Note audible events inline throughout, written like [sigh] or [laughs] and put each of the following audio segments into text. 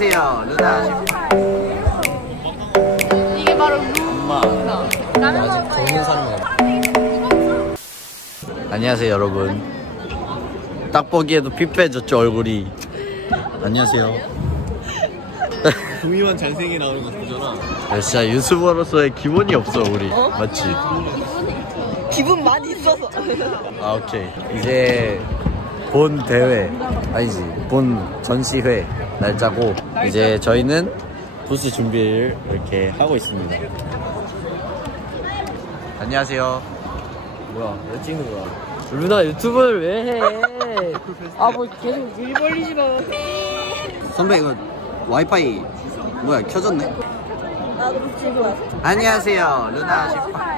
안녕하세요 루나 이게 바로 루나 안녕하세요 여러분 딱 보기에도 핏빼졌죠 얼굴이 [noise] 안녕하세요 구미만 [noise] 잘생기 나오는 거 보잖아 진짜 유튜버로서의 기본이 없어 우리 맞지? [noise] <기분이 있어. 목소리> 기분 많이 있어서 [laughs] 아 오케이 이제 본 대회 아니지 본 전시회 날짜고 이제 저희는 부시 준비를 이렇게 하고 있습니다 안녕하세요 뭐야 왜 찍는 거야 루나 유튜브를 왜 해 아 뭐 [laughs] 계속 눈 벌리지 마 선배 이거 와이파이 뭐야 켜졌네 안녕하세요 루나 와이파이.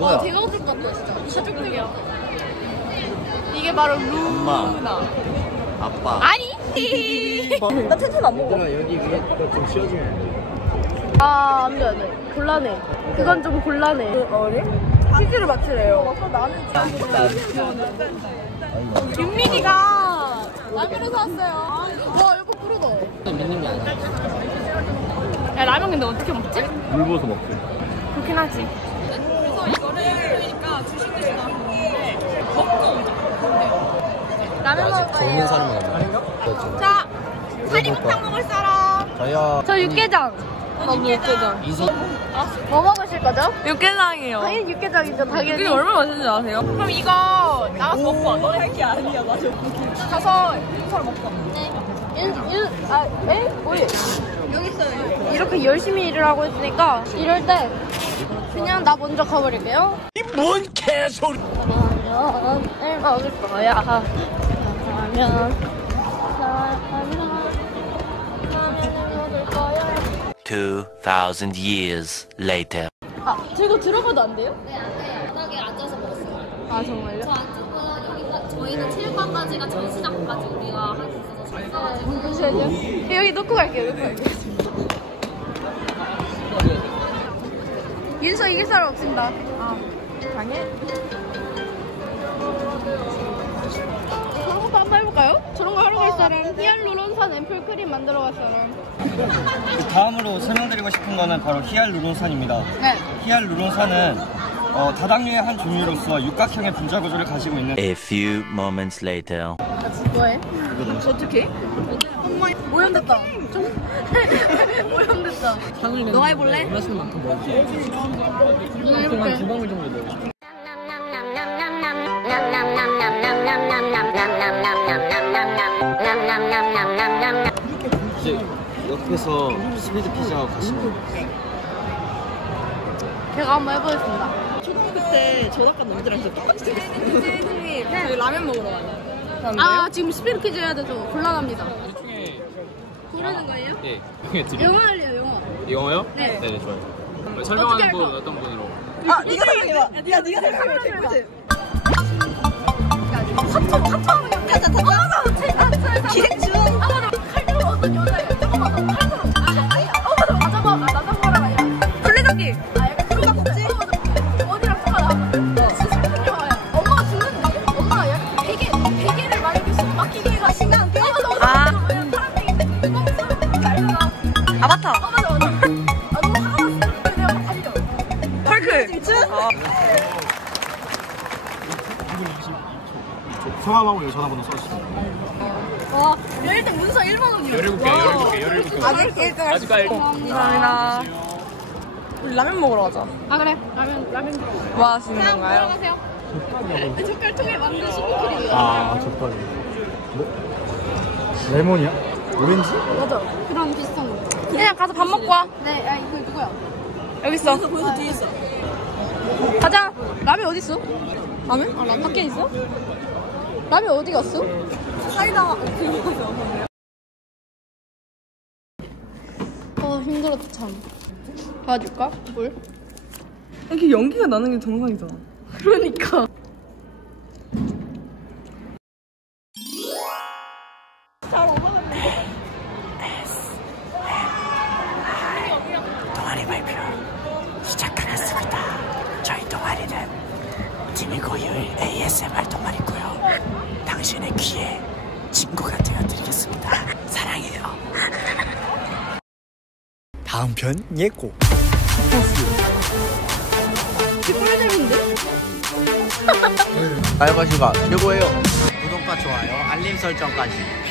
와대 어, 제가 웃 같아 진짜 시청자요 이게 바로 루나 아빠 아니 [laughs] 나 채채 안 먹어 아 안돼 안돼 곤란해 그건 좀 곤란해 어리? 아, 네? 치즈를 맞추래요 어, 나는 먹었다, [laughs] 아, 네. 윤민이가 라면을 사어요와 이거 푸르다 야 라면 근데 어떻게 먹지? 물부서 먹지 그렇 하지 이거를 해니까 주식에서 나온 건데 먹고 온다 라면 맞아, 먹을 거예요 거야? 저, 자 사리곱탕 먹을 사람 저 육개장 아니, 육개장 아, 뭐 먹으실 거죠? 육개장이요 에 당연히 육개장이죠 당연히 이게 육개장 얼마나 맛는지 아세요? 그럼 이거 나 먹고 와 너네 할게 아니야 맞아 가서 인사를 [laughs] 먹고 와네 인사 아, 에? 뭐해? [laughs] 여기있어요 여기. 이렇게 열심히 일을 하고 있으니까 이럴 때 그냥 나 먼저 가버릴게요 이 뭔 개소리 사랑을 먹을 거야 사랑하면 years later 아, 저거 들어가도 안 돼요? 네, 안 돼요 바닥 앉아서 먹어요 아, 정말요? 저 안쪽은 여기가, 저희는 체육관까지가 전시장까지 우리가 여기 놓고 갈게요. 놓고 갈게요. [laughs] 윤서 이길 사람 없습니다. 아, 당해? 저런 것도 한번 해볼까요? 저런 거 하러 어, 갈 사람. 맞는데? 히알루론산 앰플 크림 만들어 갈어요 [laughs] 다음으로 설명드리고 싶은 거는 바로 히알루론산입니다. 네. 히알루론산은 어, 다당류의 한 종류로서 육각형의 분자 구조를 가지고 있는 A few moments later 아, 뭐해? 네. 아, 아, 어떻게? 응. 엄마 모형됐다. 모형됐다. 상훈너해이볼게두 방울 정도 돼. 옆에서 스피드 피자 가시면 제가 한번 해보겠습니다 초때 저녁간 남자랑 똑같이 생겼어 라면 먹으러 가요 아 지금 스피드퀴즈 야 돼서 곤란합니다 네, 지금이... 고르는 거예요? 네 영화를요 영화 영화요? 네. 좋아요 설명하는 분 어떤 분으로? 아 니가 생각해 야 니가 생각해 합쳐 합쳐 하면 기획 중 [laughs] 성함하고 여 전화번호 써주시면 와, 네. 일 문서 1번은요 17개, 17개, 개 아직 1개 아직까지 감사합니다 우리 라면 먹으러 가자 아 그래, 라면 라면 와, 진짜 그냥 건가요? 들어가 통에 아, 만든 슈퍼크림 아, 젓갈, 젓갈, 아, 아, 젓갈. 뭐? 레몬이야? 오렌지? 맞아, 그런 비슷한 거 그냥, 그냥 비슷한 가서 밥 먹고 와. 네 아, 이거 누구야? 여기 있어 문서, 문서 뒤에 있어 가자. 라면 어디 있어? 라면? 아, 라면 밖에 있어? 라면 어디 갔어? 사이다. 어, 힘들었 참. 봐줄까? 뭘? 이게 렇 연기가 나는 게 정상이잖아. 그러니까. [laughs] 장편 예고. 알바 휴가 최고예요. 구독과 좋아요, 알림 설정까지.